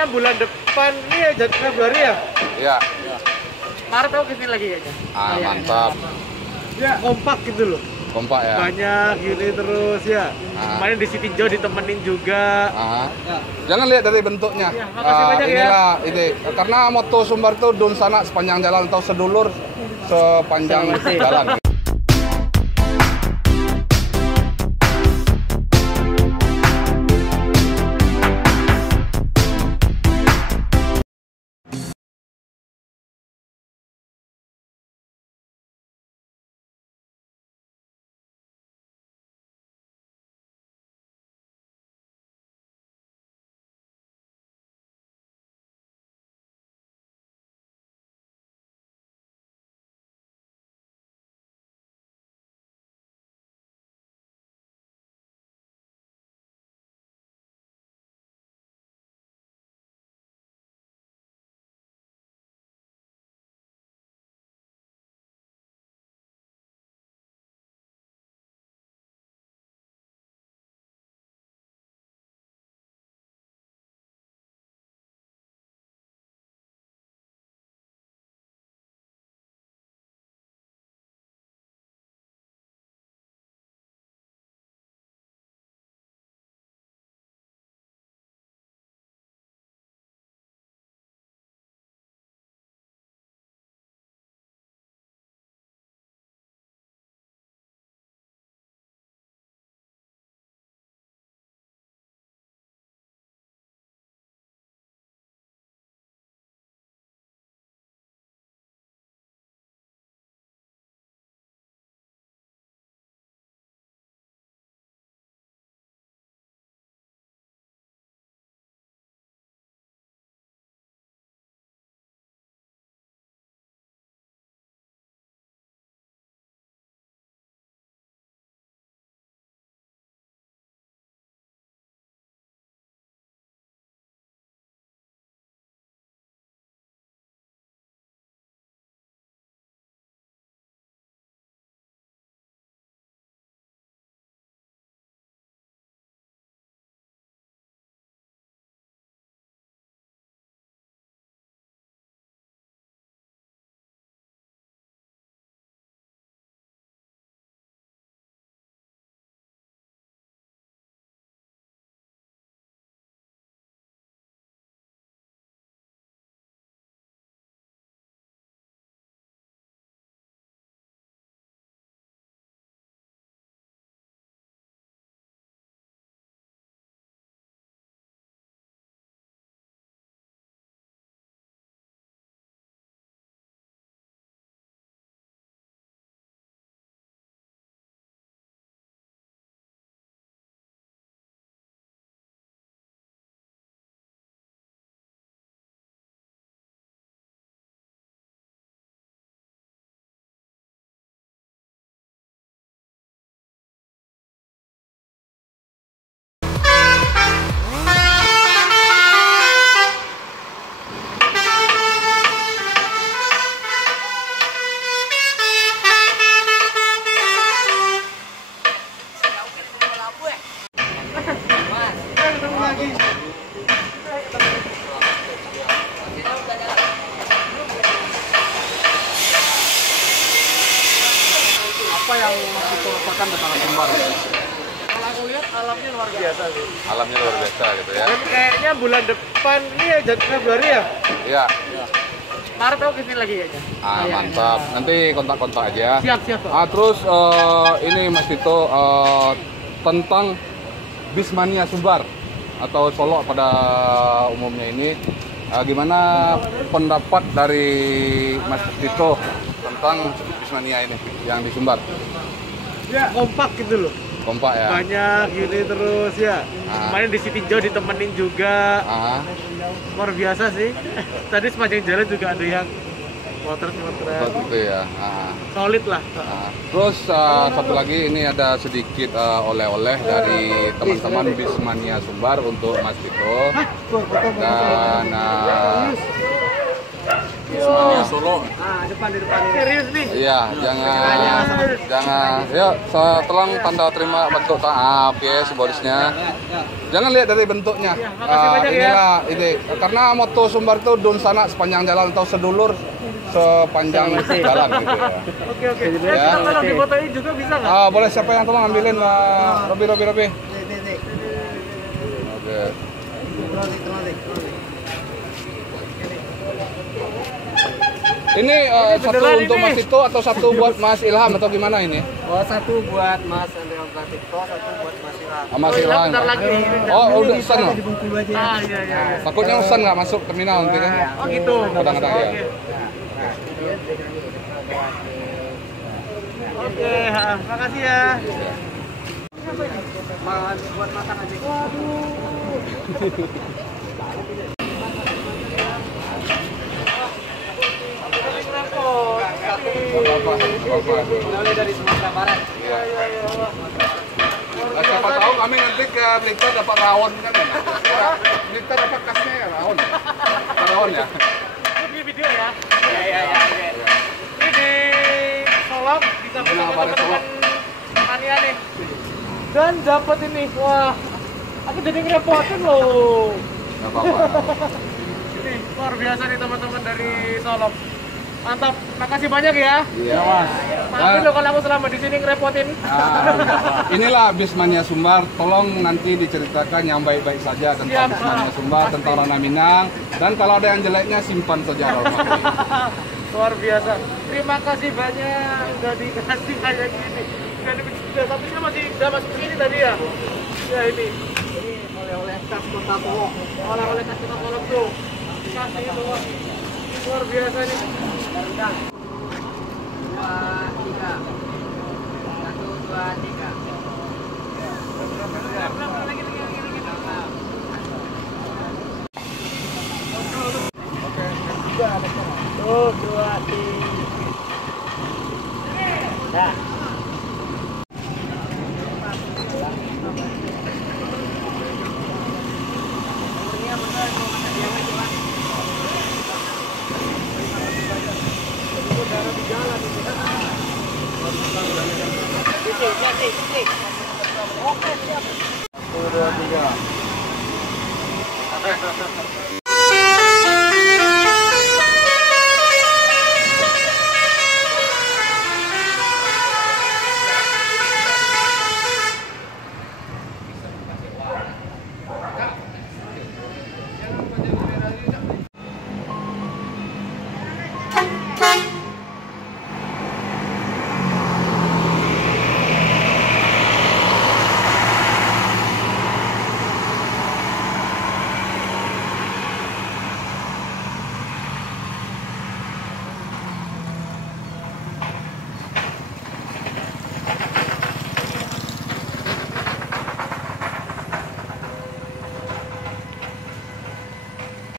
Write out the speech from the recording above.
kayaknya bulan depan ini ya, Februari ya? Iya. Maret aku kesini lagi kayaknya. Mantap. Ya, kompak gitu loh. Kompak ya. Banyak gini terus ya. Kemarin di Sitinjau ditemenin juga. Jangan lihat dari bentuknya. Ya, makasih banyak inilah ide. Karena moto Sumbar itu dun sana sepanjang jalan atau sedulur sepanjang jalan. Apa yang Mas Dito rasakan tentang Sumbar? Kalau aku lihat alamnya luar biasa sih. Alamnya luar biasa gitu ya. Dan kayaknya bulan depan ini ya, Februari ya? Iya. Maret aku kesini lagi kayaknya. Mantap. Nanti kontak-kontak aja. Siap, Pak. Terus ini Mas Dito tentang Bismania Sumbar atau Solo pada umumnya ini, gimana pendapat dari Mas Dito tentang Bismania ini yang di Sumbar? Ya, kompak gitu loh. Kompak ya. Banyak gini terus ya. Kemarin di Sitinjau ditemenin juga. Luar biasa sih. Tadi sepanjang jalan juga ada yang motor-motoran. Gitu ya. Solid lah. Terus satu lagi ini ada sedikit oleh-oleh dari teman-teman Bismania Sumbar untuk Mas Dito. Dan Bismania Solo. Depan di depan ini. Serius nih? Iya, jangan. Yuk, tolong tanda terima bentuk oke, simbolisnya. Jangan lihat dari bentuknya. makasih banyak ya. Inilah ini karena moto Sumbar itu dun sana sepanjang jalan atau sedulur sepanjang jalan gitu ya. Oke. Ya. Kita kalau difotoin juga bisa nggak? Boleh siapa yang tolong ambilin Robi. Oke. Ini satu beneran untuk ini. Mas Tito atau satu buat Mas Ilham atau gimana ini? Satu buat Mas Andreas Pratikto, satu buat Mas Ilham. Mas Ilham. Bentar lagi. Oh, udah pesan loh. Di Bengkulu aja. Iya. Takutnya pesan nggak masuk terminal nanti kan? Oh gitu. Kadang-kadang ya. Oke, makasih ya. Buat makan aja. Apa-apa. Mulai dari Sumatera Barat. Siapa tahu kami nanti ke Blitar dapat rawon kan ya? Blitar dapat khasnya ya rawon. Rawon ya. Ini video ya. Iya. Ini di Solok bisa bersama teman-teman Mania nih. Dan dapat ini, wah, aku jadi ngerepotin loh. Nggak apa-apa. Ini luar biasa nih teman-teman dari Solok. Mantap, makasih banyak ya. Iya Mas. Maafin loh kalau aku selama di sini ngerepotin. Inilah Bismania Sumbar. Tolong nanti diceritakan yang baik-baik saja tentang Siap. Bismania Sumbar, tentang Rana Minang. Dan kalau ada yang jeleknya simpan saja Robi. Luar biasa. Terima kasih banyak udah dikasih kayak gini. Satunya masih udah masuk sini tadi ya. Ya ini. Ini oleh-oleh khas Kota Solok. Oleh-oleh kasih Solok tuh. Kasih semua. Luar biasa nih. 2, 3. 1, 2, 3. Tuh, 2, 3. Dah. Cik.